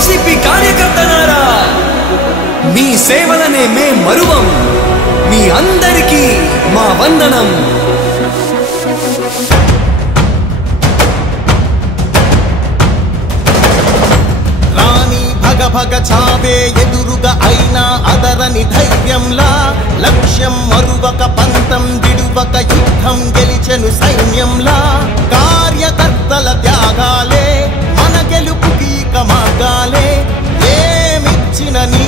YCP కార్యకర్తలారా, మీ సేవలనే మే మరువం. మీ అందరికీ మా వందనం. రాణి భగ భగ చావే ఎదురుగా అయినా అదరని ధైర్యంలా, లక్ష్యం మరువక పంతం విడువక యుద్ధం గెలిచెను సైన్యంలా. కార్యకర్తల త్యాగాలే మన గెలుపుకి మార్గాలే. ఏమిచ్చిన నీ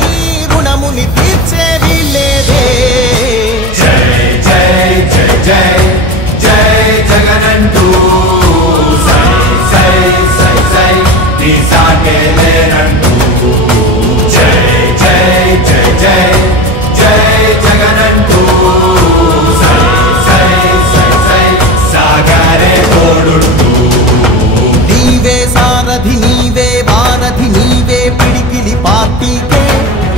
రుణముని తీర్చేది లేదే. జై జై జై జై జై జగనంటూ సై సై సై సై నీ సాగే లేనంటూ. జై జై జై జై జై జగనంటూ సై సై సై సై సాగరే తోడుంటూ. నీవే సారథి నీవే వారధి నీవే పిడికిలి పార్టీకే.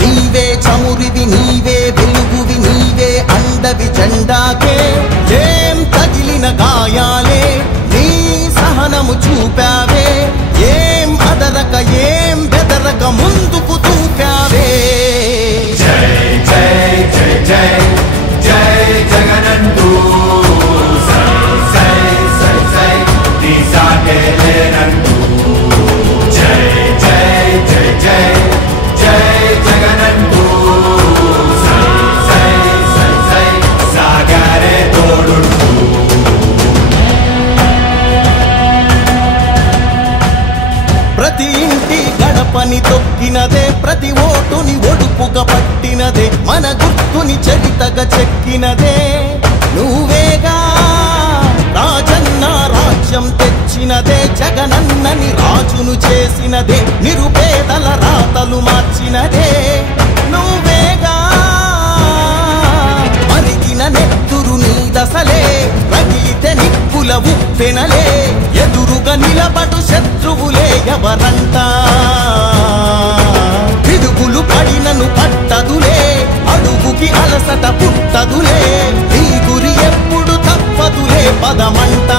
నీవే చమురివి నీవే వెలుగువి నీవే అండవి జెండాకే. ఏం తగిలిన గాయాలే నీ సహనము చూపావే. ఏం అదరక ఏం బెదరక ముందుకు చూపావే. జై జై జై జై జై జగనంటూ సై సై సై సై నీ సాగే లేనంటూ. జై జై జై జై జై జగనంటూ సై సై సై సై సాగరే తోడుంటూ. ప్రతి ఇంటి గడపని తొక్కినదే, ప్రతి ఓటుని ఒడుపుగా పట్టినదే, మన గుర్తుని చరితగా చెక్కినదే నువ్వేగా. రాజన్న రాజ్యం తెచ్చినదే, జగనన్నని రాజును చేసినదే, నిరుపేదల రాతలు మార్చినదే నువ్వేగా. మరిగిన నెత్తురు నీ దశలే, రగిలితే నిప్పుల ఉప్పెనలే, ఎదురుగా నిలబడు శత్రువులే ఎవరంట. పిడుగులు పడినను పట్టదులే, అడుగుకి అలసట పుట్టదులే, ఈ గురి ఎప్పుడు తప్పదులే పదమంట.